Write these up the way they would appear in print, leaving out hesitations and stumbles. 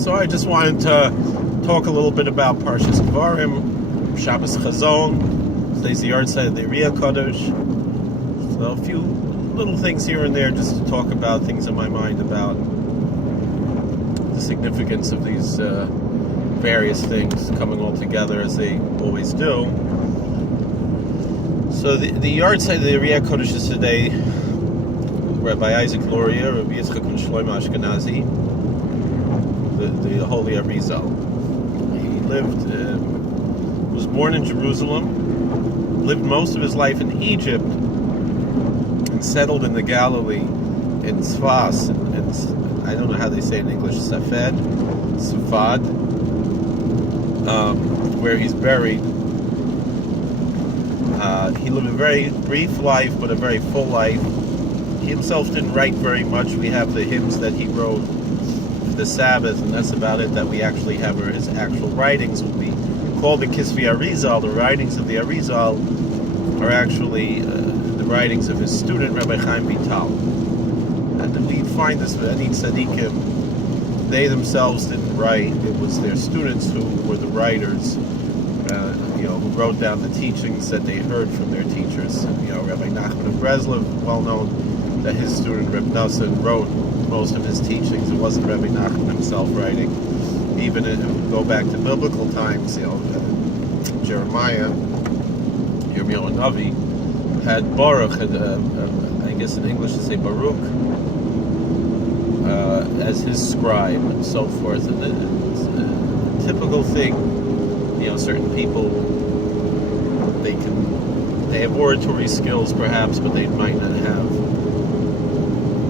So I just wanted to talk a little bit about Parshas Dvarim, Shabbos Chazon. Today's the Yartzeit of the Kodesh. So a few little things here and there just to talk about things in my mind about the significance of these various things coming all together as they always do. So the Yartzeit of the Kodesh is today Rabbi Isaac Luria, Rabbi Yitzchak and Shlomo Ashkenazi, the holy Arizal. He was born in Jerusalem, lived most of his life in Egypt, and settled in the Galilee, in Tzfas, and I don't know how they say it in English, Safad, where he's buried. He lived a very brief life, but a very full life. He himself didn't write very much. We have the hymns that he wrote for the Sabbath, and that's about it that we actually have, or his actual writings. What we call the Kisvi Arizal, the writings of the Arizal, are actually the writings of his student, Rabbi Chaim Vital. And we find this with any tzaddikim. They themselves didn't write. It was their students who were the writers, who wrote down the teachings that they heard from their teachers. Rabbi Nachman of Breslov, well known that his student Reb Nosson wrote most of his teachings. It wasn't Rabbi Nachman himself writing. Even if we go back to biblical times, Jeremiah, Yirmiyahu Navi, had Baruch, I guess in English to say Baruch, as his scribe and so forth. And it's a typical thing, certain people, they have oratory skills perhaps, but they might not have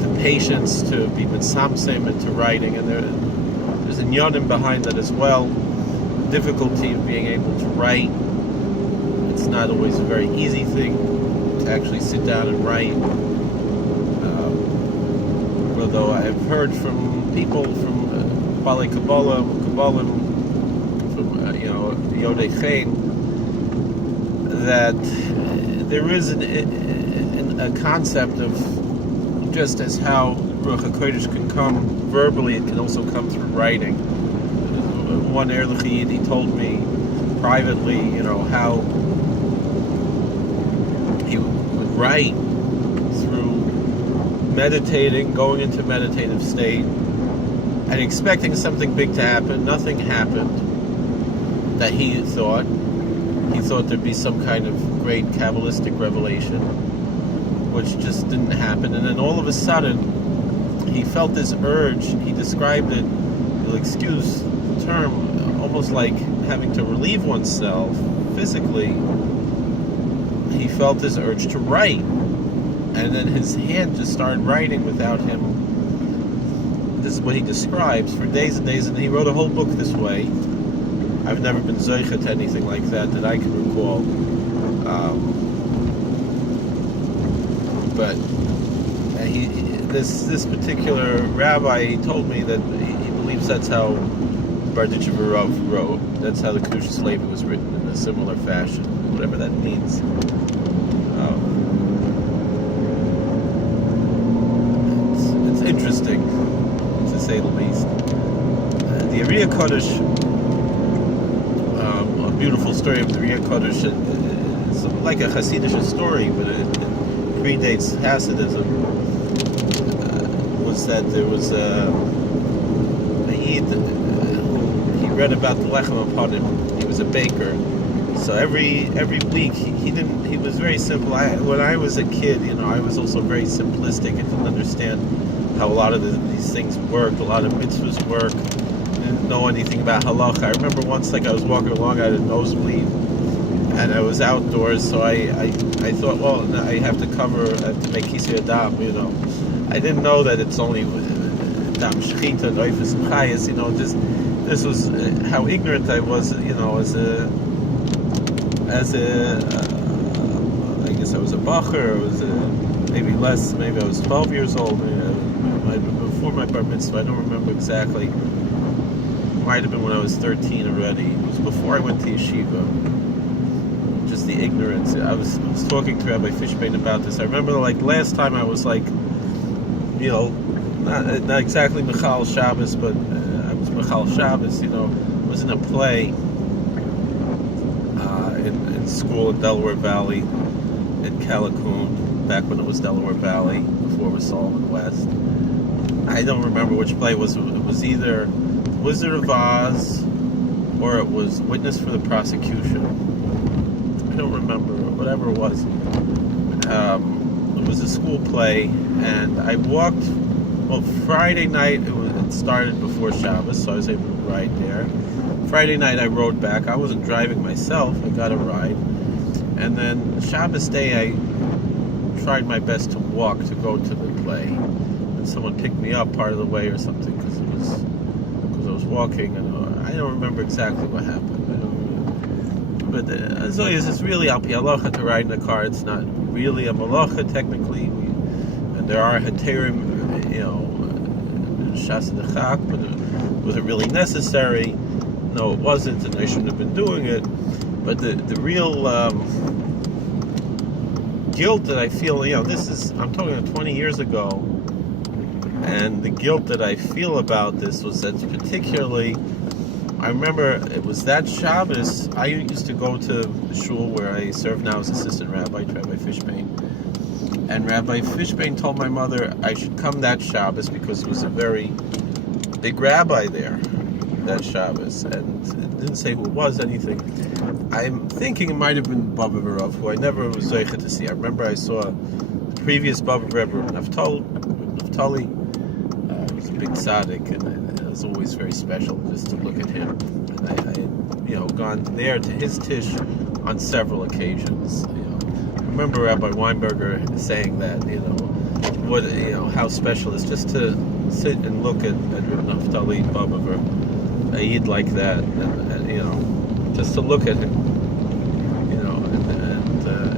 the patience to be mitzamtzem into writing, and there's a nyonim behind that as well. Difficulty of being able to write. It's not always a very easy thing to actually sit down and write. Although I've heard from people from Balei Kabbalah, Kabbalim, from Yodei Chaim, that there is a concept of just as how Ruach HaKodesh can come verbally, it can also come through writing. One Erlich Yid, he told me privately, how he would write through meditating, going into meditative state, and expecting something big to happen. Nothing happened that he thought. He thought there'd be some kind of great Kabbalistic revelation, which just didn't happen. And then all of a sudden, he felt this urge. He described it, you'll excuse the term, almost like having to relieve oneself physically. He felt this urge to write. And then his hand just started writing without him. This is what he describes for days and days, and he wrote a whole book this way. I've never been zeicha to anything like that I can recall. But this particular rabbi, he told me that he believes that's how Berditchev wrote. That's how the Kedushas Levi was written, in a similar fashion, whatever that means. It's interesting, to say the least. The Ariya Kodesh, a beautiful story of the Ariya Kodesh, is like a Hasidic story, but it predates Hasidism. Was that there was a Yid who he read about the Lechem Apanim. He was a baker. So every week he was very simple. When I was a kid, I was also very simplistic. I didn't understand how a lot of these things worked. A lot of mitzvahs work. Didn't know anything about halacha. I remember once, I was walking along, I had a nosebleed, and I was outdoors. So I thought, well, no, I have to make kisei adam. I didn't know that it's only dam shechita, noifus and chayas. This was how ignorant I was. As a I guess I was a bacher. I was maybe less. Maybe I was 12 years old. Before my bar mitzvah. I don't remember exactly. Might have been when I was 13 already. It was before I went to yeshiva. Just the ignorance. I was talking to Rabbi Fishbein about this. I remember last time I was not exactly Michal Shabbos, but I Machal Shabbos, was in a play in school in Delaware Valley, in Callicoon, back when it was Delaware Valley, before it was Solomon West. I don't remember which play it was. It was either Wizard of Oz or it was Witness for the Prosecution. I don't remember, whatever it was. It was a school play, and I walked, Friday night, it started before Shabbos, so I was able to ride there. Friday night I rode back. I wasn't driving myself, I got a ride. And then Shabbos day I tried my best to walk to go to the play. And someone picked me up part of the way or something because I was walking, and I don't remember exactly what happened. But as always, it's really al pi halacha to ride in a car. It's not really a malacha technically, and there are heterim, shas dechak, but was it really necessary? No, it wasn't, and I shouldn't have been doing it. But the real guilt that I feel, I'm talking about 20 years ago, and the guilt that I feel about this was that particularly, I remember it was that Shabbos, I used to go to the shul where I serve now as assistant rabbi, Rabbi Fishbane. And Rabbi Fishbane told my mother I should come that Shabbos because he was a very big rabbi there, that Shabbos. And it didn't say who it was, anything. I'm thinking it might have been Baba Verov, who I never was zeicha to see. I remember I saw the previous Baba Rebbe, Naftali. He was a big tzaddik, and it was always very special just to look at him. And I had, gone there to his tish on several occasions. I remember Rabbi Weinberger saying that, how special it is just to sit and look at Rabbi Naftali Baba Verov, a yid like that, and just to look at him,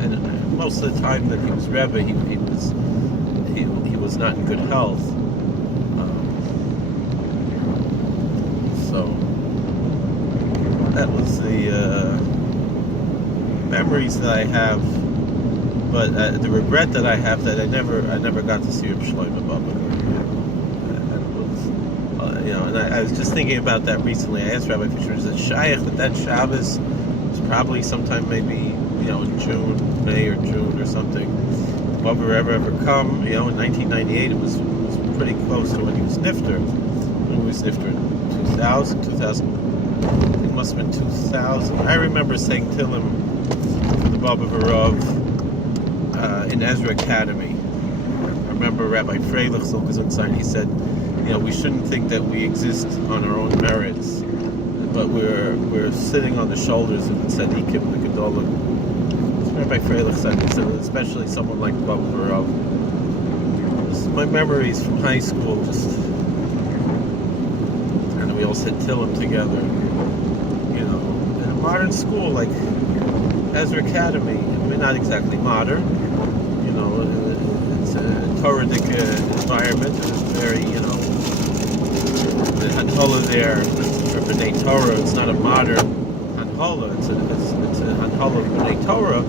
and most of the time that he was Rebbe, he was not in good health. So that was the memories that I have, but the regret that I have that I never got to see Reb Shlomo Baba. And I was just thinking about that recently. I asked Rabbi Fisher, is it shaykh that Shabbos was probably sometime maybe in June, May or June or something. Baba ever come? In 1998, it was pretty close to when he was nifter. When he was nifter in 2000. It must have been 2000. I remember saying Tillim for the Baba Verov in Ezra Academy. I remember Rabbi Freilich Zolkazun, he said, we shouldn't think that we exist on our own merits, but we're sitting on the shoulders of the tzaddikim, the gedolim. Rabbi Freilich said, especially someone like Baba Verov. My memories from high school, and we all said Tillim together. In a modern school like Ezra Academy, not exactly modern. It's a Torah-dik environment, and it's very, the Hanhola there, for B'nai Torah, it's not a modern Hanhola, it's a Hanhola of B'nai Torah,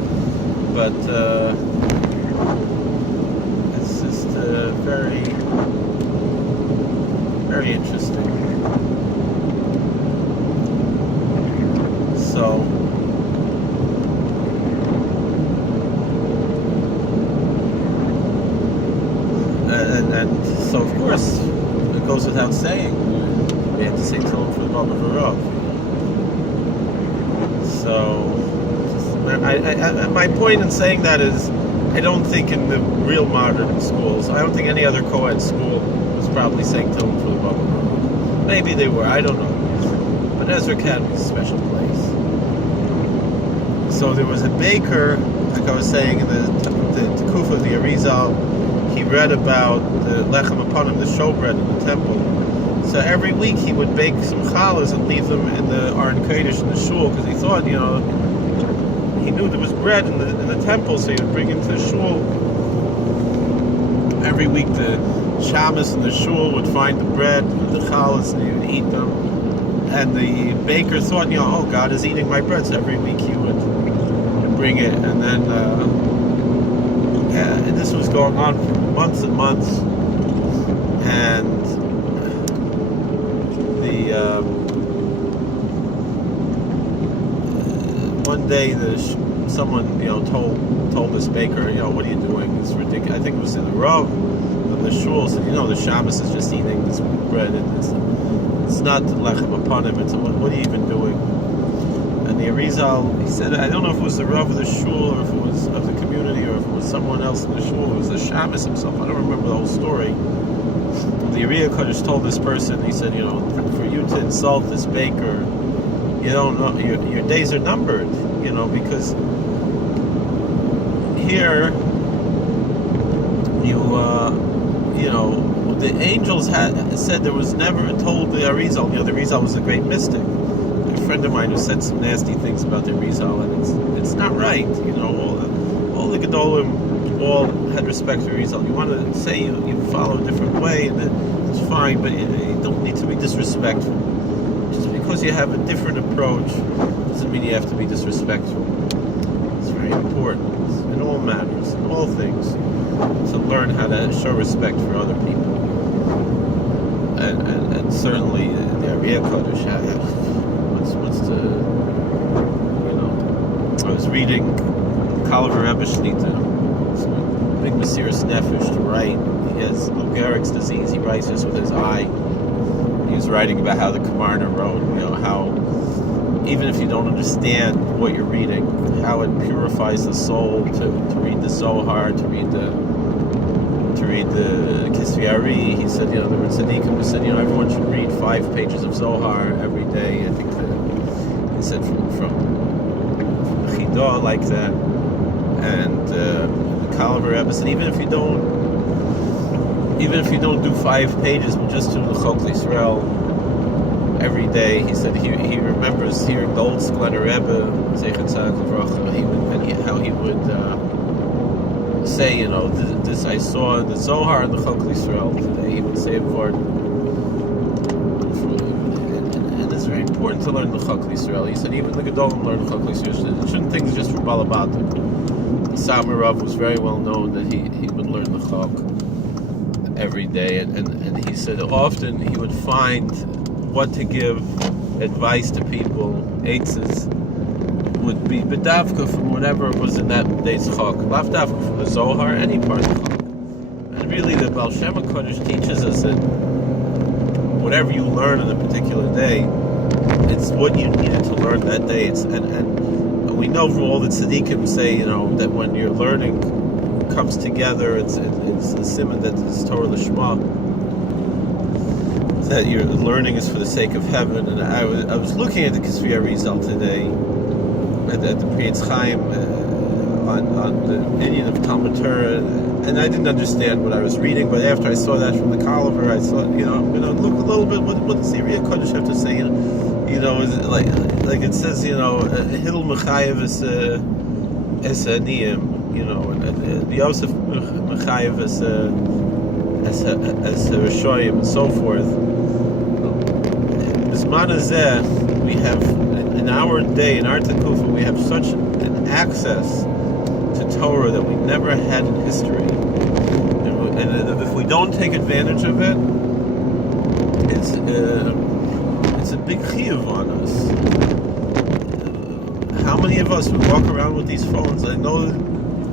but it's just very, very interesting. So, and so of course, it goes without saying, we have to say Tillim for the Baba Verov. So, my point in saying that is, I don't think in the real modern schools, I don't think any other co-ed school was probably saying Tillim for the Baba Verov. Maybe they were, I don't know. But Ezra Academy is a special place. So there was a baker, like I was saying, in the Tikuf of the Arizal. He read about the lechem aponim, the showbread in the temple. So every week he would bake some challahs and leave them in the Aron Kodesh in the shul, because he thought, he knew there was bread in the temple, so he would bring him to the shul. Every week the shamas in the shul would find the bread with the challahs and he would eat them. And the baker thought, oh, God is eating my bread, so every week he would bring it. And then and this was going on for months and months, and the one day someone told this baker, what are you doing? It's ridiculous. I think it was in the Rav of the shul said, the Shabbos is just eating this bread, and it's not lechem upon him. It's what are you even doing? And the Arizal, he said, I don't know if it was the Rav of the shul or if it was of the community or if it was someone else in the shul. It was the Shabbos himself. I don't remember the whole story. The Ariya Kodesh told this person, he said, for you to insult this baker, you don't know, your days are numbered, because here, the angels said there was never told the Arizal, the Arizal was a great mystic. A friend of mine who said some nasty things about the Arizal, and it's not right, all the Gedolim all had respect for Arizal. You want to say you follow a different way, and it's fine, but you don't need to be disrespectful. Just because you have a different approach doesn't mean you have to be disrespectful. It's very important in all matters, in all things, to learn how to show respect for other people. And certainly the Ariya Kodesh, what's the, I was reading Kalavar Rebbe Shlita, big Mesiras Nefesh to write. He has Lou Gehrig's disease. He writes this with his eye. He was writing about how the Kamarna wrote, how even if you don't understand what you're reading, how it purifies the soul to read the Zohar, to read the Kisvei Ari. He said, there were tzaddikim who said, everyone should read 5 pages of Zohar every day. I think he said from Chidah like that. And the Kalavar Rebbe said, even if you don't do 5 pages, but just do the Chok Yisrael every day. He said he remembers hearing the old Sklener Rebbe, Zeichat Tzaddik Livracha, how he would say, this I saw in the Zohar and the Chok Yisrael today. He would say a word. And it's very important to learn the Chok Yisrael. He said even the Gedolim learn Chok Yisrael. It shouldn't think it's just for Balabatim. Samarav was very well known that he would learn the Chok every day, and he said often he would find what to give advice to people, eitzes, would be bedavka from whatever was in that day's Chok, lav davka from the Zohar, any part of the Chok. And really the Baal Shem HaKodesh teaches us that whatever you learn on a particular day, it's what you needed to learn that day. And we know from all the tzaddikim say, that when your learning comes together, it's the simon that is Torah Lishma, that your learning is for the sake of heaven. And I was looking at the Kisvei Arizal today, at the Priyetz Chaim, on the opinion of Talmud Torah, and I didn't understand what I was reading, but after I saw that from the Kalavar, I thought, I'm going to look a little bit, what does the Ariya Kodesh have to say? Is it like it says, Hidl Mechayev es Aniyim, and Yosef Mechayev es Rishoyim, and so forth. Bisman Hazeh, we have, in our day, in our Tekufa, we have such an access to Torah that we never had in history. And if we don't take advantage of it, it's a big chiyuv on us. How many of us would walk around with these phones? I know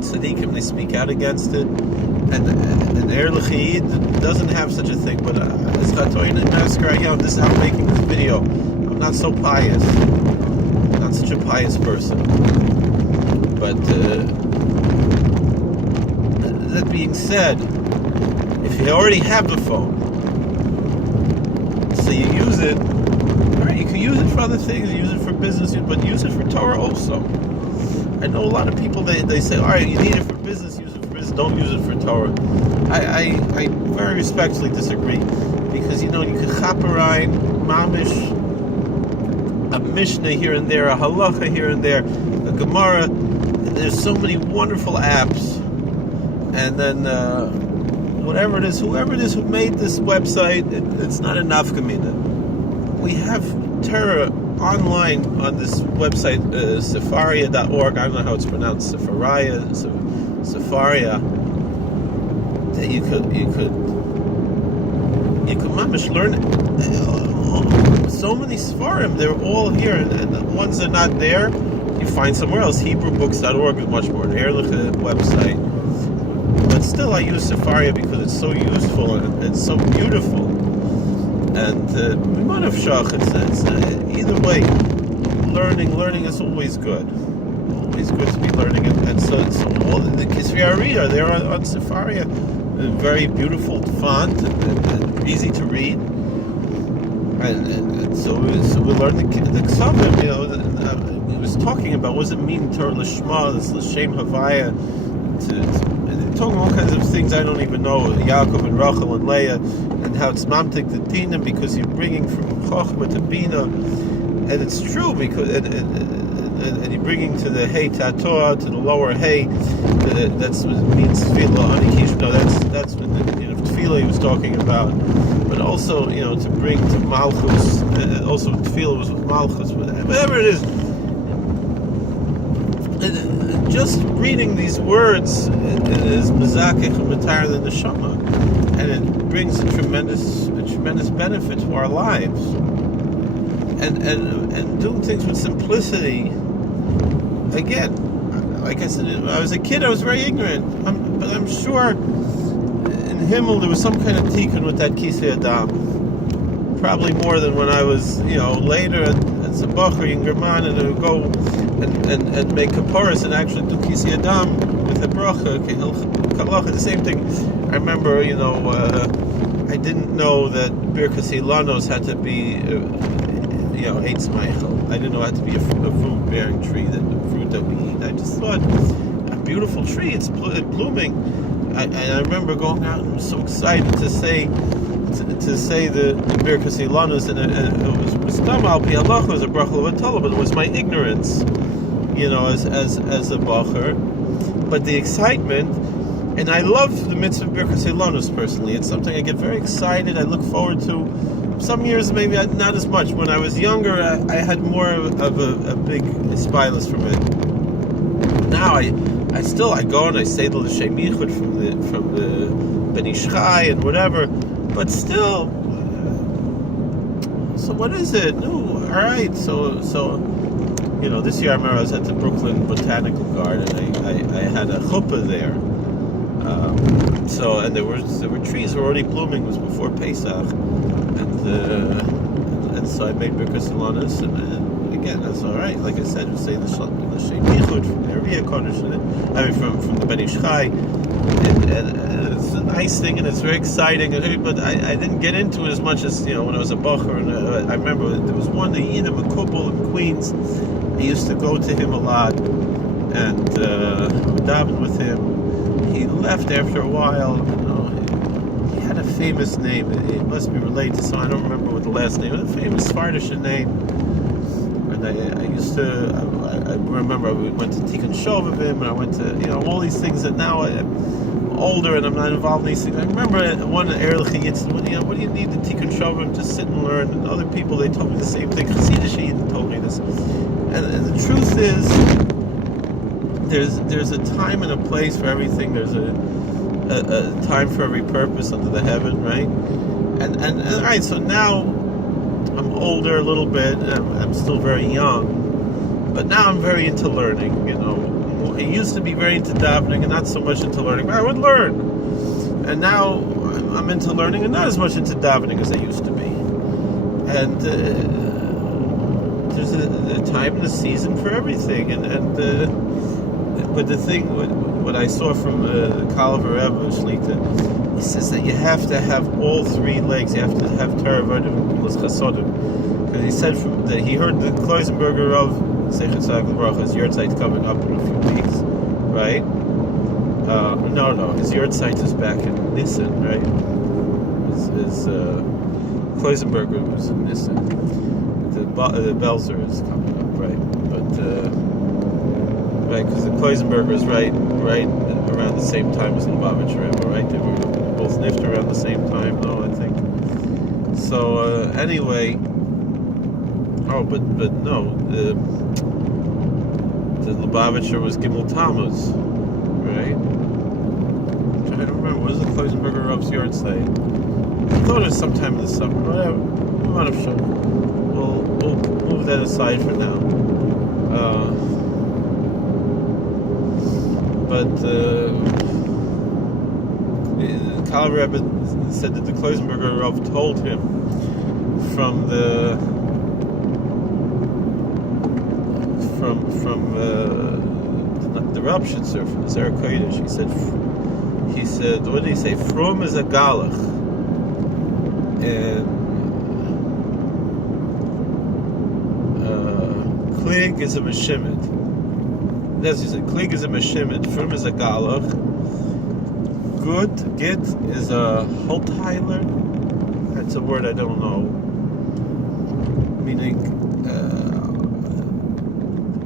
tzaddikim, they speak out against it, and Er L'Chiyid doesn't have such a thing, but as Chatoin and Masker, this is how I'm making this video. I'm not so pious. I'm not such a pious person. But that being said, if you already have the phone, so you use it, right? You can use it for other things, use it for business, but use it for Torah also. I know a lot of people, they say, all right, you need it for business, use it for business, don't use it for Torah. I very respectfully disagree, because you can chaperine, mamish, a mishnah here and there, a halacha here and there, a gemara. There's so many wonderful apps, and then whoever it is who made this website, it's not enough kamina. We have Torah online on this website, Sefaria.org. I don't know how it's pronounced, Sefaria, that you could mamish learn so many Sefarim. They're all here, and the ones that are not there, you find somewhere else. HebrewBooks.org is much more an ehrliche website. But still, I use Sefaria because it's so useful and it's so beautiful. And either way, learning is always good. Always good to be learning. And so all the Kisvei Ari are there on Sefaria. Very beautiful font and easy to read. And so we learn the Ksavim. He was talking about what does it mean Torah Lishma, this L'Shem Havaya, talking all kinds of things I don't even know. Yaakov and Rachel and Leah, and how it's mamtik the Tina because you're bringing from Chochmah to Bina, and it's true because and you're bringing to the Hey Tatoa to the lower Hey. That's what it means Tefillah Anikish. No, that's when the Tefillah he was talking about. But also, to bring to Malchus, also Tefillah was with Malchus, whatever it is. Just reading these words is mezakech and matar the neshama, and it brings a tremendous benefit to our lives. And doing things with simplicity. Again, like I said, when I was a kid, I was very ignorant. But I'm sure in Himmel there was some kind of tikkun with that Kisei Adam. Probably more than when I was, later as a bacher in German, and I would go and make kaparas and actually do Kisei Adam with the bracha, the same thing. I remember, I didn't know that Birkas Ilanos had to be, Eitz Michael. I didn't know it had to be a fruit-bearing tree, the fruit that we eat. I just thought, a beautiful tree, it's blooming. I remember going out and was so excited to say the Birkas Ilanos, and it was Stam al Pi Allah was a bracha levatala, but it was my ignorance, as a bacher. But the excitement, and I love the mitzvah of Birkas Ilanos personally. It's something I get very excited. I look forward to. Some years maybe not as much. When I was younger, I had more of a big spilus from it. Now I go and I say the L'Shem Yichud from the Ben Ish Chai and whatever. But still, so what is it? No, all right. So this year I remember I was at the Brooklyn Botanical Garden. I had a chuppah there. And there were trees were already blooming. It was before Pesach, and so I made Birkas Ilanos, and again that's all right. Like I said, we say the Shem Yichud from the Ariya Kodesh, from the Ben Ish Chai, and it's a nice thing and it's very exciting. But I didn't get into it as much as when I was a bacher. And I remember there was one the Yidam, a couple in Queens. I used to go to him a lot and daven with him. He left after a while. He had a famous name. It must be related to someone. I don't remember what the last name. A famous Svardish name. And I used to. I remember we went to Tikkun Shov of him, and I went to all these things that now I'm older and I'm not involved in these things. I remember one Ehrlich Yitzhak. What do you need to Tikkun Shov him? Just sit and learn. And other people they told me the same thing. Chassidish Yidden told me this. And the truth is, there's a time and a place for everything. There's a time for every purpose under the heaven, right? And all right. So now I'm older a little bit. I'm still very young, but now I'm very into learning. I used to be very into davening and not so much into learning, but I would learn. And now I'm into learning and not as much into davening as I used to be. And there's a time and a season for everything. But the thing, what I saw from the Kalav Rebbe Shlita, he says that you have to have all three legs. You have to have Torah, Vodem, and Chasodim. Because he said he heard the Kloisenberger of Seichet Tzaddik L'Bracha's Yartzeit coming up in a few weeks, right? No, his Yartzeit is back in Nisan, right? His Kloisenberger was in Nisan. The Belzer is coming up, right? But right, because the Kloisenberger is right around the same time as the Lubavitcher Rebbe, right? They were both nifted around the same time, no, I think. So anyway, but no, the Lubavitcher was Gimel Tammuz, right? I'm trying to remember, what is the Kloisenberger Rebbe's Yartzeit? I thought it was sometime in the summer, but we'll move that aside for now. but Kal Rebbe said that the Kloisenberger Rav told him from the Rabshitzer, from the Zera Kodesh. He said, what did he say? From is a galach, and Klig is a meshimit. That's what he said. Klig is a meshimit. From is a galach. Good, git is a holtheiler. That's a word I don't know. Meaning,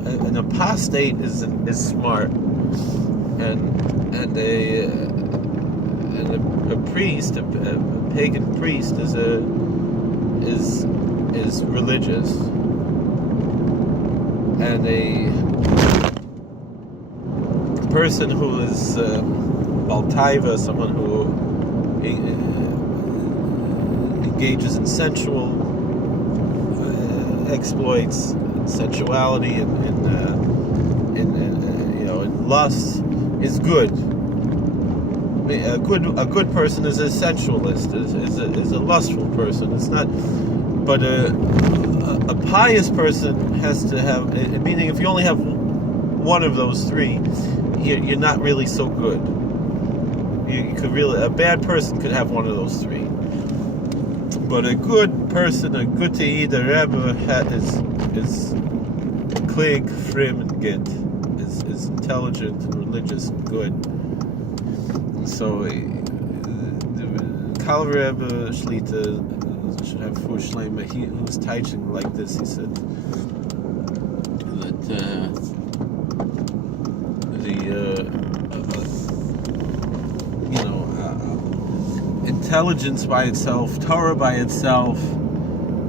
an apostate is smart, and a priest, a pagan priest, is religious, and a person who is Baltaiva, someone who engages in sensual exploits, sensuality, and lust, is good. A good person is a sensualist, is a lustful person. It's not, but a pious person has to have. Meaning, if you only have one of those three, you're not really so good. You could really, a bad person could have one of those three, but a good person, a good Te'id, a Rebbe is Klig, Frim, and Git, is intelligent, religious, and good. And so the Kal Rebbe Shlita should have full Shlema. He was teaching like this. He said that intelligence by itself, Torah by itself,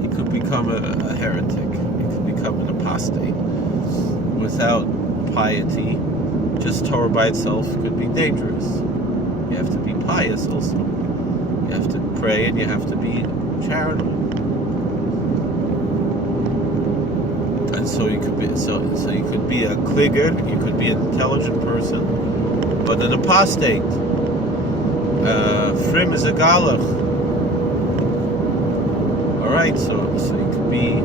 he could become a heretic. He could become an apostate. Without piety, just Torah by itself could be dangerous. You have to be pious also. You have to pray, and you have to be charitable. And so you could be you could be a kligger, you could be an intelligent person, but an apostate. Frim is a galach. All right, so you could be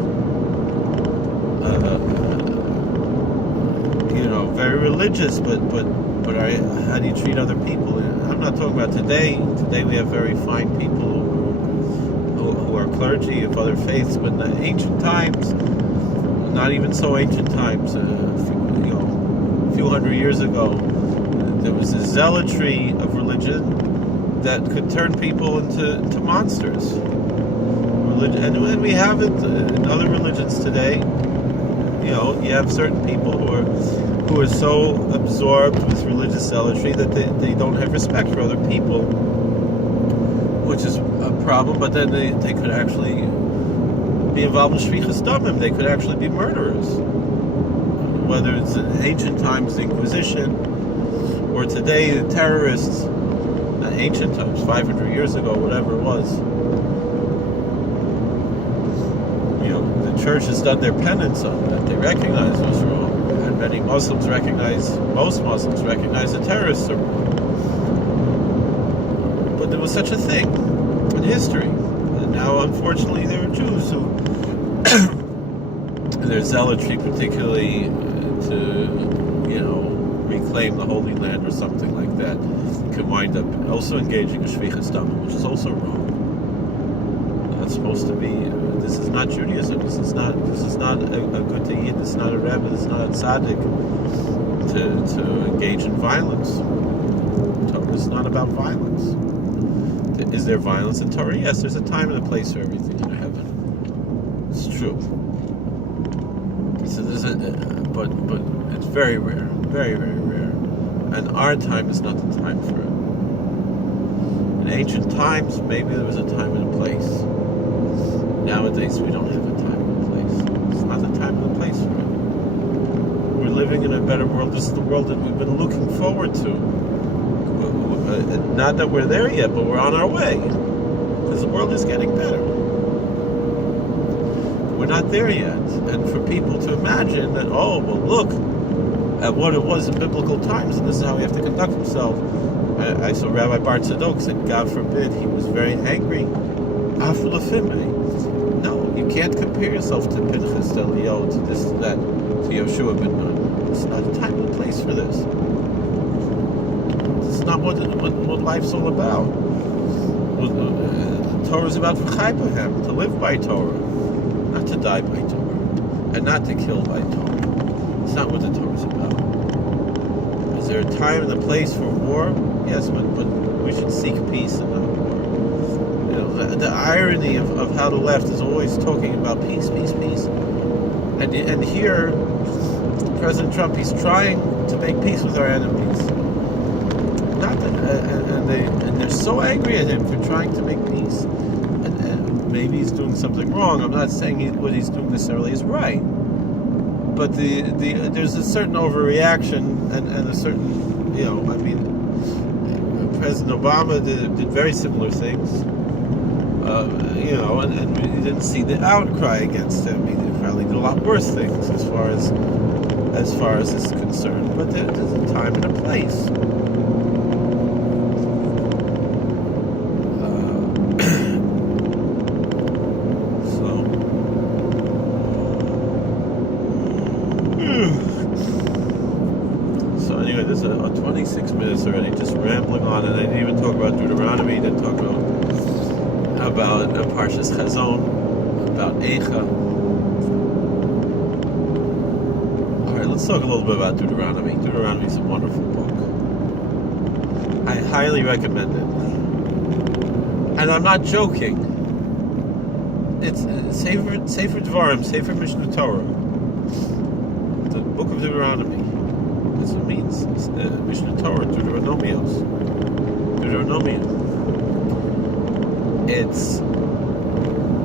very religious, but how do you treat other people? I'm not talking about today. Today we have very fine people who are clergy of other faiths, but in the ancient times, not even so ancient times, a few hundred years ago, there was a zealotry of religion that could turn people into monsters. And we have it in other religions today. You have certain people who are so absorbed with religious zealotry that they don't have respect for other people, which is a problem. But then they could actually be involved in shvichas damim. They could actually be murderers. Whether it's in ancient times, the Inquisition, or today the terrorists. Not ancient times, 500 years ago, whatever it was. The church has done their penance on that. They recognize it was wrong. And most Muslims recognize that terrorists are wrong. But there was such a thing in history. And now, unfortunately, there are Jews who, their zealotry, particularly to, reclaim the Holy Land or something like that, can wind up also engaging in shvichas damim, which is also wrong. That's supposed to be. This is not Judaism. This is not a good Te'id. This is not a Rebbe. This is not a tzaddik to engage in violence. Torah is not about violence. Is there violence in Torah? Yes, there's a time and a place for everything in heaven. It's true. So but it's very rare, very, very rare. And our time is not the time for it. In ancient times, maybe there was a time and a place. Nowadays, we don't have a time and a place. It's not the time and the place for it. We're living in a better world. This is the world that we've been looking forward to. Not that we're there yet, but we're on our way. Because the world is getting better. We're not there yet. And for people to imagine that, look, at what it was in biblical times, and this is how we have to conduct himself. I saw Rabbi Bar Tzadok said, God forbid, he was very angry. No, you can't compare yourself to Pinchas, to Eliyahu, to this, to that, to Yoshua ben Nun. It's not a time and place for this. It's not what life's all about. Torah is about v'chaybahem, to live by Torah, not to die by Torah, and not to kill by Torah. It's not what the Torah is about. Is there a time and a place for war? Yes, but we should seek peace and not war. You know, the irony of how the left is always talking about peace, peace, peace. And here, President Trump, he's trying to make peace with our enemies. Not that, and they're so angry at him for trying to make peace. And maybe he's doing something wrong. I'm not saying what he's doing necessarily is right. But there's a certain overreaction and a certain, you know, I mean, President Obama did very similar things, you know, and we didn't see the outcry against him. He probably did a lot worse things as far as this is concerned. But there's a time and a place. So anyway, this is 26 minutes already, just rambling on, and I didn't even talk about Deuteronomy. Didn't talk about Parshas Chazon, about Eicha. All right, let's talk a little bit about Deuteronomy. Deuteronomy is a wonderful book. I highly recommend it, and I'm not joking. It's Sefer Dvarim, Sefer Mishnah Torah, the book of Deuteronomy. That's what it means. It's Mishnah Torah, Deuteronomios. It's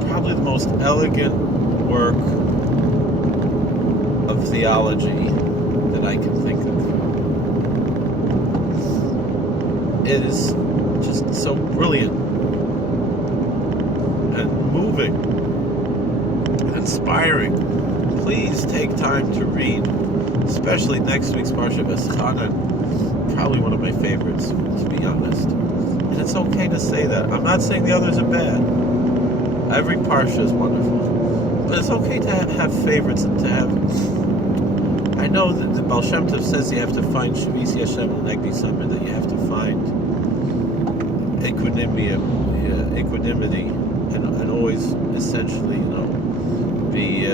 probably the most elegant work of theology that I can think of. It is just so brilliant and moving, inspiring. Please take time to read, especially next week's Parsha V'Eschanan. Probably one of my favorites, to be honest. And it's okay to say that. I'm not saying the others are bad. Every Parsha is wonderful. But it's okay to have favorites and to have... I know that the Baal Shem Tov says you have to find Shavisi Hashem and Negdi Sameh, that you have to find equanimity and always essentially, you know, be...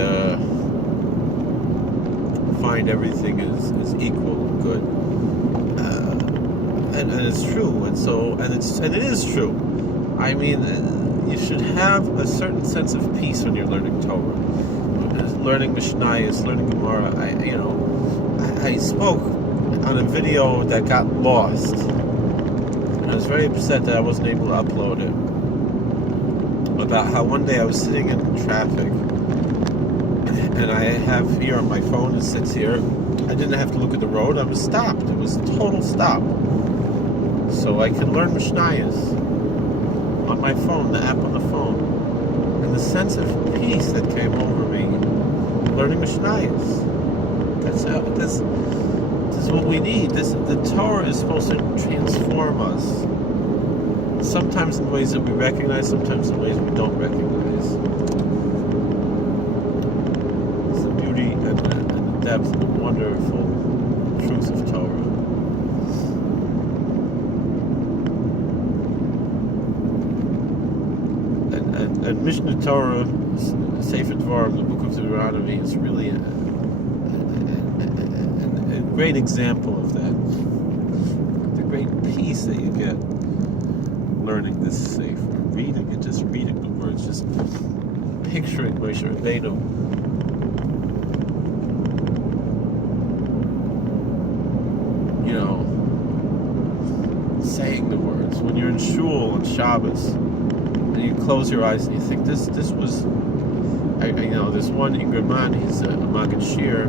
find everything is equal and good, and it's true, and it is true. I mean, you should have a certain sense of peace when you're learning Torah, learning Mishnayos, learning Gemara. I spoke on a video that got lost, and I was very upset that I wasn't able to upload it. About how one day I was sitting in traffic. And I have here on my phone, it sits here. I didn't have to look at the road. I was stopped. It was a total stop. So I could learn Mishnayos on my phone, the app on the phone. And the sense of peace that came over me learning Mishnayos. This is what we need. The Torah is supposed to transform us. Sometimes in ways that we recognize, sometimes in ways we don't recognize. And the depth and the wonderful truths of Torah. And Mishnah Torah, Sefer Dvarim, the book of Deuteronomy, is really a great example of that. The great peace that you get learning this Sefer, reading it, just reading the words, just picturing Moshe Rabbeinu. Saying the words. When you're in shul on Shabbos, and you close your eyes and you think, this was, there's one Ingrid Man, he's a Maggid Shir,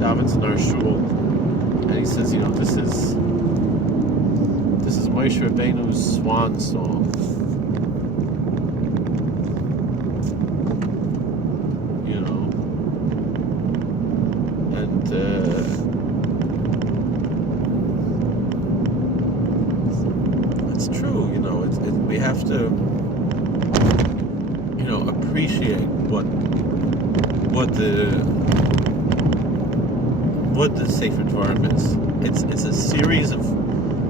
davens in our shul, and he says, this is Moshe Rabbeinu's swan song. have to, appreciate what the Sefer Dvarim is. It's a series of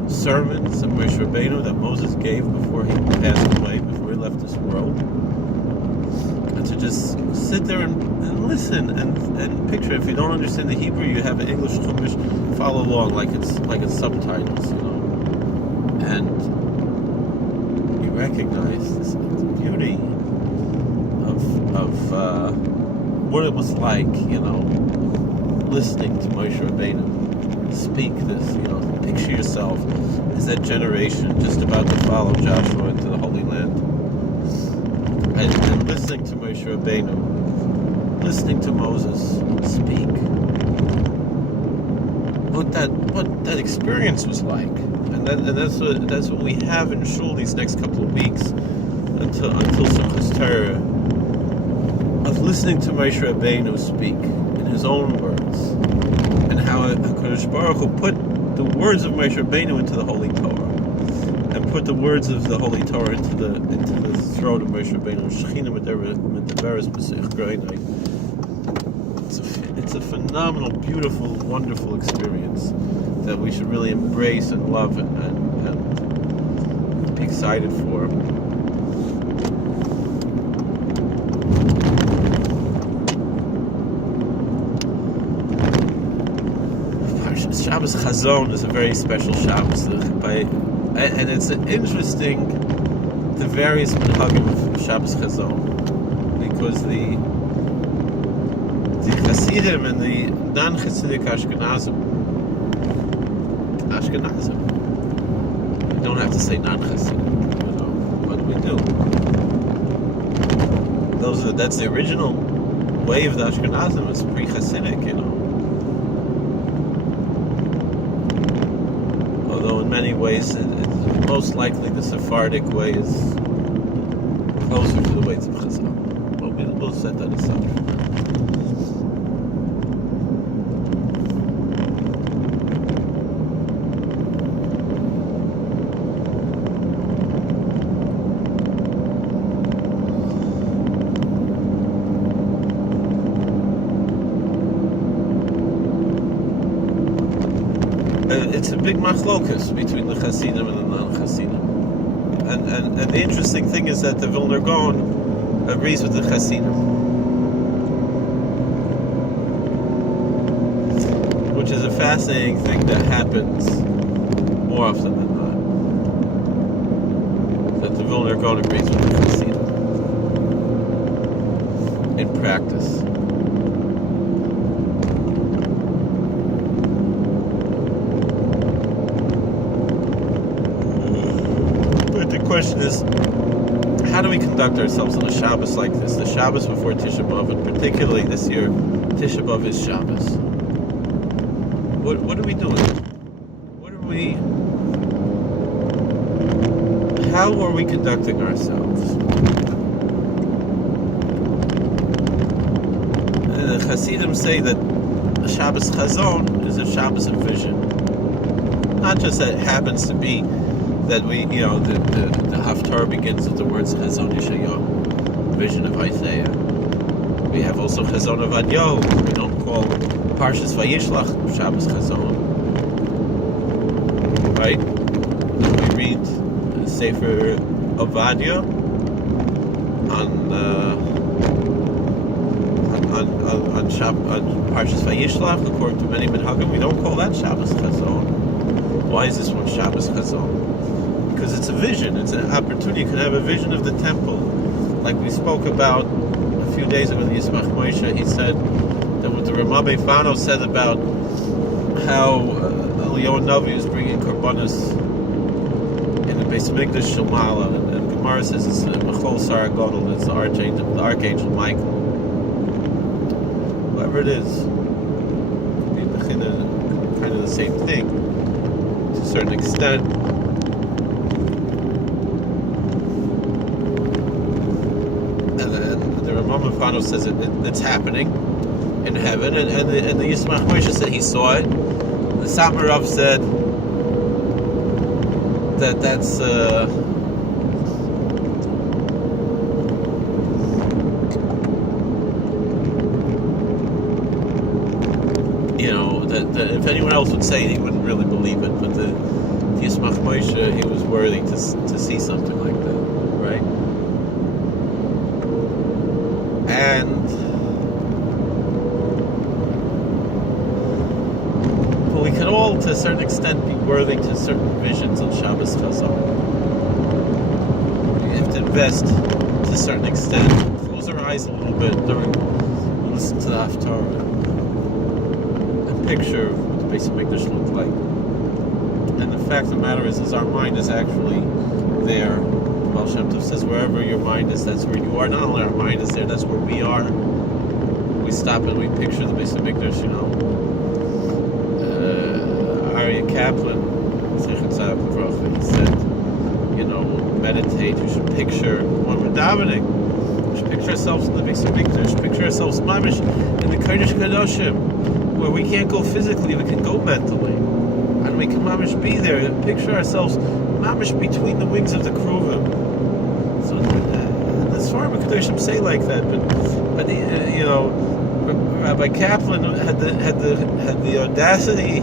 sermons of Moshe Rabbeinu that Moses gave before he passed away, before he left this world. And to just sit there and listen and picture. If you don't understand the Hebrew, you have an English Chumash, follow along like it's subtitles, and you recognize this beauty of what it was like, listening to Moshe Rabbeinu speak this. Picture yourself as that generation just about to follow Joshua into the Holy Land, and listening to Moshe Rabbeinu, listening to Moses speak. What that experience was like, and that's what we have in Shul these next couple of weeks until Simchas Torah, of listening to Moshe Rabbeinu speak in his own words, and how HaKadosh Baruch Hu put the words of Moshe Rabbeinu into the Holy Torah, and put the words of the Holy Torah into the throat of Moshe Rabbeinu. It's a phenomenal, beautiful, wonderful experience that we should really embrace and love and be excited for. Shabbos Chazon is a very special Shabbos, and it's interesting, the various minhagim of Shabbos Chazon, because the Hasidim and the non-Hasidic Ashkenazim, we don't have to say non-Hasidic, but we do. That's the original way of the Ashkenazim. It's pre-Hasidic, Although in many ways, it's most likely the Sephardic way is closer to the ways of Chazon. But we'll set that aside. It's a big machlokas between the Hasidim and the non-Hasidim. And the interesting thing is that the Vilner Gaon agrees with the Hasidim, which is a fascinating thing that happens more often than not. That the Vilner Gaon agrees with the Hasidim in practice. The question is, how do we conduct ourselves on a Shabbos like this, the Shabbos before Tisha B'Av, and particularly this year, Tisha B'Av is Shabbos. What are we doing? How are we conducting ourselves? The Hasidim say that a Shabbos Chazon is a Shabbos of vision. Not just that it happens to be that we, the Haftarah begins with the words Chazon Yeshayahu, vision of Isaiah. We have also Chazon of Adyo. We don't call Parshas Vayishlach Shabbos Chazon, right? We read the Sefer Ovadia on Parshas Vayishlach, according to many minhagim. We don't call that Shabbos Chazon. Why is this one Shabbos Chazon? Because it's a vision, it's an opportunity. You can have a vision of the temple. Like we spoke about a few days ago, the Yismach Moshe, he said that what the Ramah Beifano said about how Eliyahu Navi is bringing Korbanos in the Beis Mikdash Shemala, and Gemara says it's Mechol Sarah Godel, it's the Archangel Michael. Whoever it is, could be kind of the same thing to a certain extent. Ramah Fano says it's happening in heaven, and the Yismach Moshe said he saw it. The Samarov said that's that if anyone else would say it, he wouldn't really believe it. But the Yismach Moshe, he was worthy to see something like that, right? And but we could all, to a certain extent, be worthy to certain visions on Shabbos Chazon. We have to invest to a certain extent. Close our eyes a little bit during listen to the Haftarah and picture what the Beis HaMikdash looked like. And the fact of the matter is our mind is actually there. Baal Shem Tov says, wherever your mind is, that's where you are. Not only our mind is there, that's where we are. We stop and we picture the Beis HaMikdash, Aryeh Kaplan, he said, meditate, we should picture when we're davening. We should picture ourselves in the Beis HaMikdash, picture ourselves mamish in the Kodesh Kadoshim, where we can't go physically, we can go mentally. And we can mamish be there and picture ourselves mamish between the wings of the Kruvim. So the Sfarim Kedoshim say like that, but Rabbi Kaplan had the audacity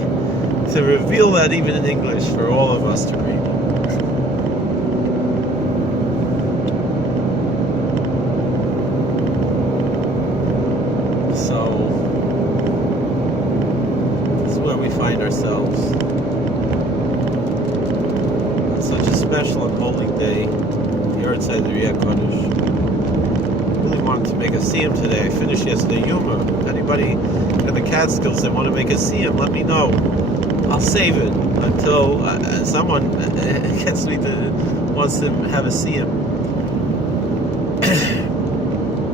to reveal that even in English for all of us to read. So this is where we find ourselves. Such a special and holy day, the Yartzeit of the Riyah Kodesh. I really wanted to make a siyum today. I finished yesterday Yuma. Anybody in the Catskills that want to make a siyum, let me know. I'll save it until someone gets me wants to have a siyum.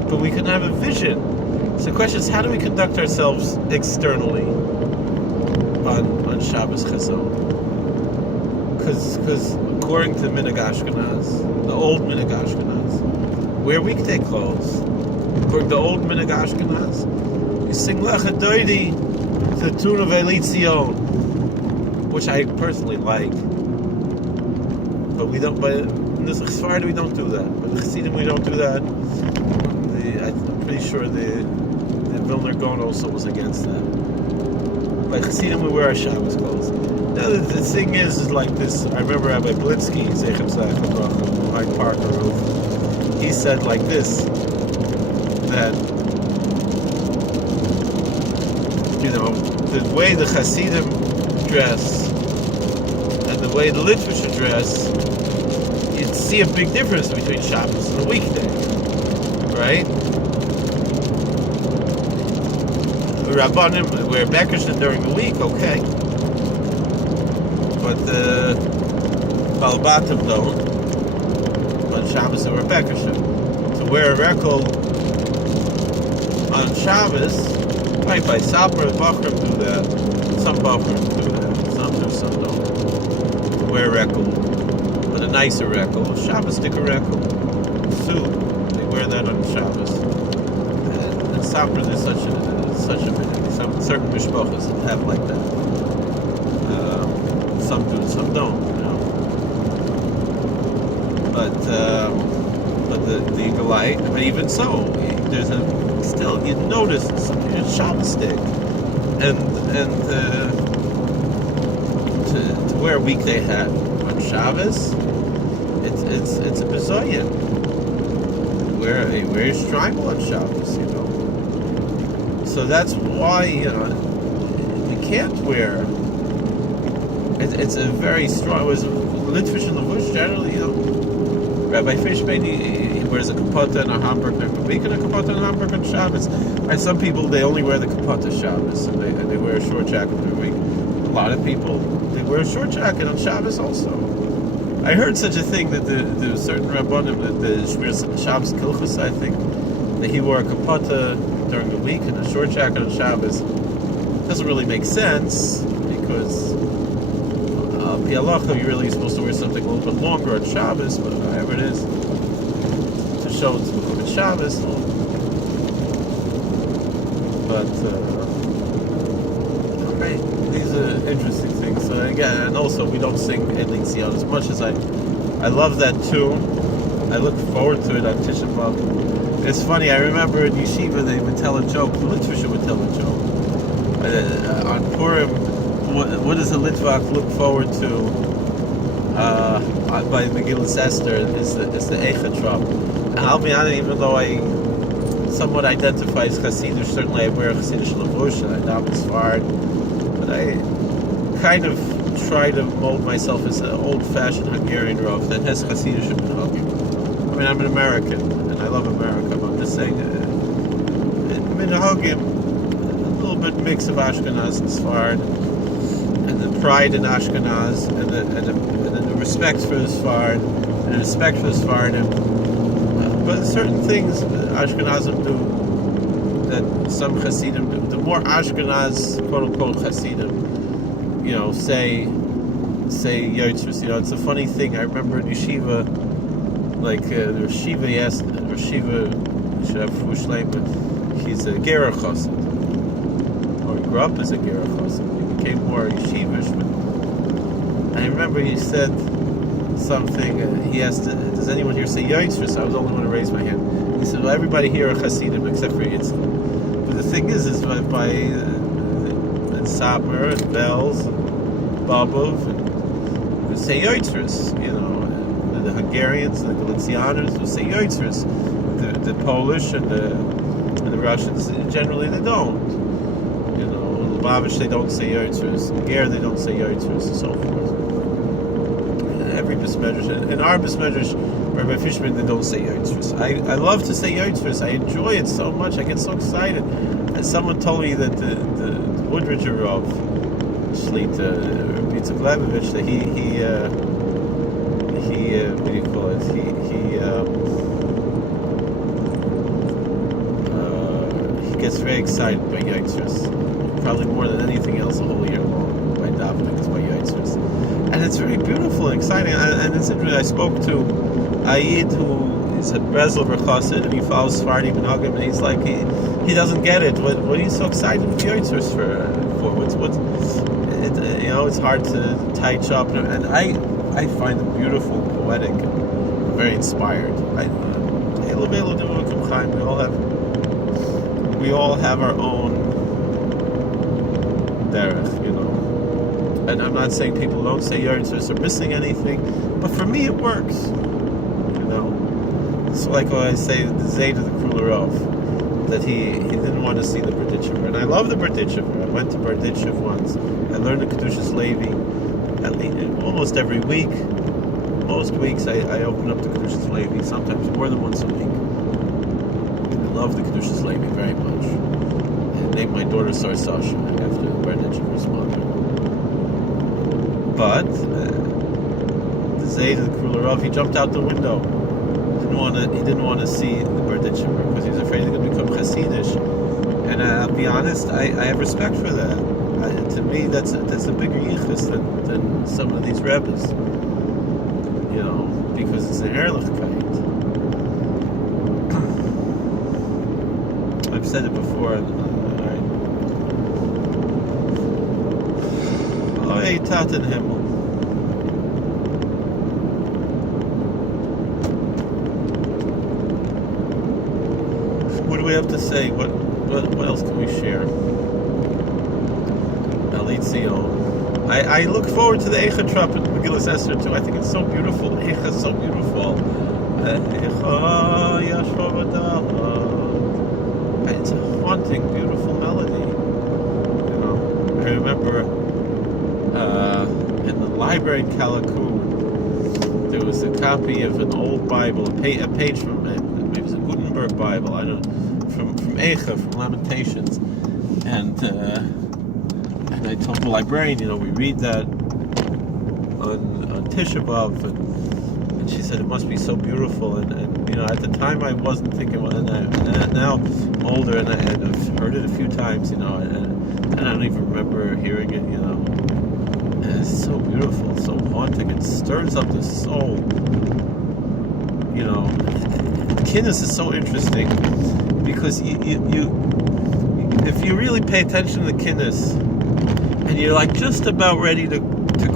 But we can have a vision. So the question is, how do we conduct ourselves externally on Shabbos Chazon? Because according to Minhag Ashkenaz, the old Minhag Ashkenaz, wear weekday clothes. According to the old Minhag Ashkenaz, you sing Lecha Doidi to the tune of Eilit Zion, which I personally like. But we don't. But in the Sfarad we don't do that. But in the Chassidim we don't do that. I'm pretty sure the Vilner Gaon also was against that. By Chassidim we wear our Shabbos clothes. Now the thing is like this. I remember Rabbi Blitzky, Zeichem Zayach, Mike Parker, he said like this, that the way the Chassidim dress and the way the Litvish dress, you'd see a big difference between Shabbos and a weekday, right? The Rabbanim wear Bekishin during the week, okay. But the Balbatim don't. On Shabbos they wear Bekishin. To wear a rekel on Shabbos, right, by Sapra and Bachram do that. Some Bachram do that. Some do, some don't. To wear a rekel. But a nicer rekel. Shabbos stick a rekel. Suit, they wear that on Shabbos. And Sapra, there's such a minute. Some certain mishpachas have like that. Some do, some don't, But the Galite, but even so, there's still you notice some Shabbos stick, and to wear a weekday hat on Shabbos, it's a bizoyan. Wear a triangle on Shabbos, So that's why you can't wear. It's a very strong. It was Litvish and Levush generally, Rabbi Fishman, he wears a kapota and a hamburg during the week and a kapota and a hamburg on Shabbos. And some people, they only wear the kapota Shabbos and they wear a short jacket during the week. A lot of people, they wear a short jacket on Shabbos also. I heard such a thing that there was certain Rabbanim, that the Shmiras Shabbos Kilchus, I think, that he wore a kapota during the week and a short jacket on Shabbos. Doesn't really make sense because Pialacha, you're really supposed to wear something a little bit longer on Shabbos, but however it is, to show it's Mechubet Shabbos. But, right, these are interesting things. So again, and also we don't sing Eilit Zion as much as I love that tune. I look forward to it on Tisha B'Av. It's funny, I remember in Yeshiva they would tell a joke, the Litvish would tell a joke. On Purim, what does the Litvak look forward to by Megillas Esther is the Eichatrup. And I'll be honest, even though I somewhat identify as Hasidish, certainly I wear a Hasidish levush and I daven Sfard, but I kind of try to mold myself as an old-fashioned Hungarian Rav that has Hasidish minhagim. I mean, I'm an American and I love America, but I'm just saying, minhagim, a little bit mix of Ashkenaz and Sfard, and the pride in Ashkenaz, and the respect for the Sfard, and the respect for the Sfardim. But certain things Ashkenazim do that some Hasidim do. The more Ashkenaz, quote unquote Hasidim, say Yartzeit. It's a funny thing. I remember in yeshiva, like the Yeshiva should have Fushleim, but he's a Gerach Chassid, or he grew up as a Gerach Chassid. He became more yeshivish. But I remember he said something. He asked, "Does anyone here say Yartzeit?" So I was the only one to raise my hand. He said, "Well, everybody here are Hasidim except for Yitzchak." But the thing is by Samer and Bells and Babov, and we say Yartzeit. The Hungarians, the Galicianers will say Yartzeit. The Polish and the Russians generally they don't. Lubavitch they don't say Yartzeit. Ger they don't say Yartzeit, and so forth. Every Besmedrash, in our Besmedrash, Rabbi Fishman, they don't say Yartzeit. I love to say Yartzeit. I enjoy it so much. I get so excited. And someone told me that the Woodridger of Shlita, Yitzhak Leibovich, that he what do you call it? He gets very excited by Yartzeit. Probably more than anything else the whole year long by davening is by Yartzeit. And it's very beautiful and exciting. And it's interesting. I spoke to Ayid, who is a Breslov Chassid, and he follows Sfardi Minhagim, and he's like, he doesn't get it. What are you so excited for Yartzeit for? It's hard to touch up, and I find it beautiful, poetic, and very inspired. We all have our own derech, And I'm not saying people don't say Yartzeit or missing anything, but for me it works. It's like what I say, the Zayd of the Krulerov, that he didn't want to see the Berditchever. And I love the Berditchever. I went to Berditchev once. I learned the Kedushas Levi almost every week. Most weeks I open up the Kedushas Levi, sometimes more than once a week. I love the Kedushas Levi very much. I named my daughter Sarsasha after Berditchever's mother. But the Zayd of the Krulerov, he jumped out the window. He didn't want to see the Berditchever because he was afraid he was going to become Hasidish. And I'll be honest, I have respect for that. To me, that's a bigger yichus than some of these rebbes. Because it's an Ehrlichkeit. I've said it before. Oh, hey, Taten Himmel. What do we have to say? What else can we share? Alitzion. I look forward to the Eichatrup in Megillas Esther too. I think it's so beautiful. Eicha is so beautiful. It's a haunting, beautiful melody. I remember in the library in Calicut, there was a copy of an old Bible, a page from it. Maybe it's a Gutenberg Bible. I don't know. From Eicha, from Lamentations, and I told the librarian, we read that on Tisha B'Av, and she said it must be so beautiful, and at the time I wasn't thinking, and now I'm older and I've heard it a few times, and I don't even remember hearing it, and it's so beautiful, so haunting, it stirs up the soul, Kinnis is so interesting, because if you really pay attention to the Kinnis, and you're like just about ready to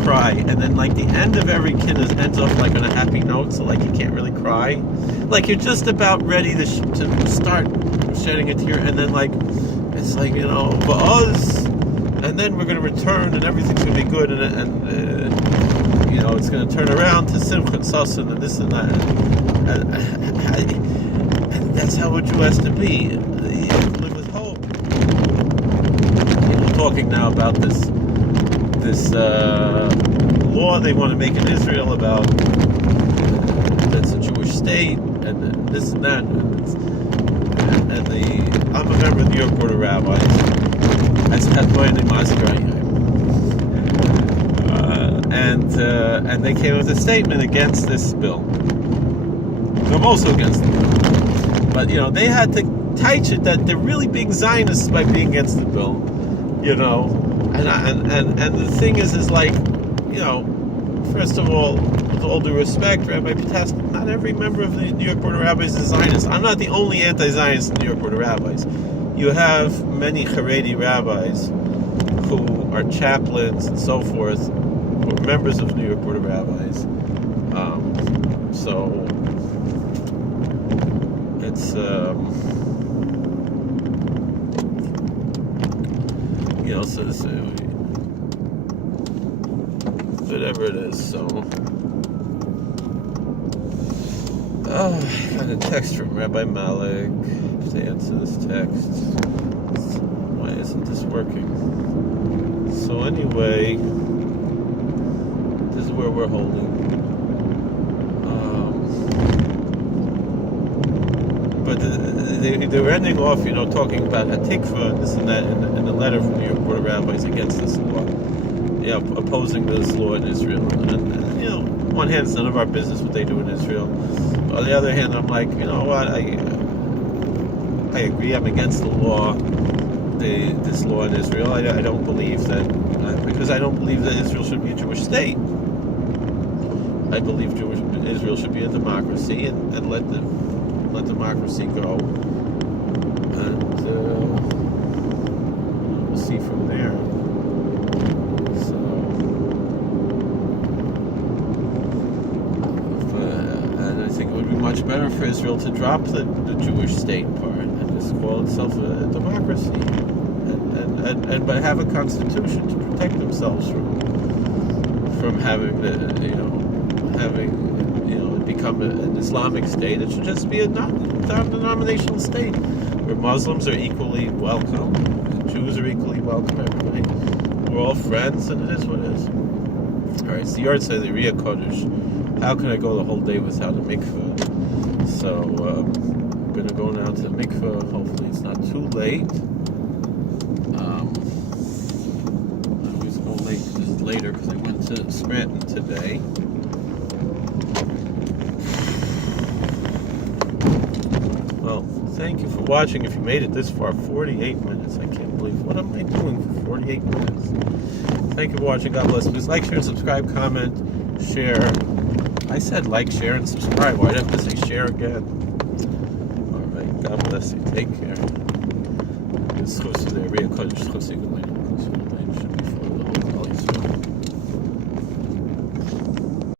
cry, and then like the end of every Kinnis ends off like on a happy note, so like you can't really cry, like you're just about ready to start shedding a tear, and then like It's like, for us, and then we're going to return, and everything's going to be good, and it's going to turn around to Simchat Sasan and this and that. And that's how a Jew has to be. You have to live with hope. People talking now about this law they want to make in Israel about that's a Jewish state, and this and that. I'm a member of the New York Board of Rabbis. And they came with a statement against this bill. I'm also against the bill. But, they had to teach it that they're really being Zionists by being against the bill. And the thing is like, first of all, with all due respect, Rabbi Petask, not every member of the New York Board of Rabbis is Zionist. I'm not the only anti-Zionist in the New York Board of Rabbis. You have many Haredi rabbis who are chaplains and so forth, who are members of the New York Board of Rabbis. So it's so this, whatever it is. So I got a text from Rabbi Malik to answer this text. Why isn't this working? So anyway, this is where we're holding. But they were ending off, talking about Hatikva and this and that in the letter from the New York Board of Rabbis against this law, opposing this law in Israel. And on one hand, it's none of our business what they do in Israel. On the other hand, I'm like, what? I agree. I'm against the law, this law in Israel. I don't believe that, because I don't believe that Israel should be a Jewish state. I believe Israel should be a democracy and let democracy go, and we'll see from there. So, and I think it would be much better for Israel to drop the Jewish state part and just call itself a democracy, and but have a constitution to protect themselves from having become an Islamic state. It should just be a non-denominational state where Muslims are equally welcome, Jews are equally welcome, everybody. We're all friends, and it is what it is. All right, it's the Yartzeit, the Riyah Kodesh. How can I go the whole day without a mikveh? So I'm going to go now to the mikveh. Hopefully it's not too late. I always go later because I went to Scranton today. Well, thank you for watching. If you made it this far, 48 minutes. I can't believe, what am I doing for 48 minutes? Thank you for watching. God bless. Please like, share, and subscribe, comment, share. I said like, share, and subscribe. Why'd I have to say share again? All right. God bless you. Take care.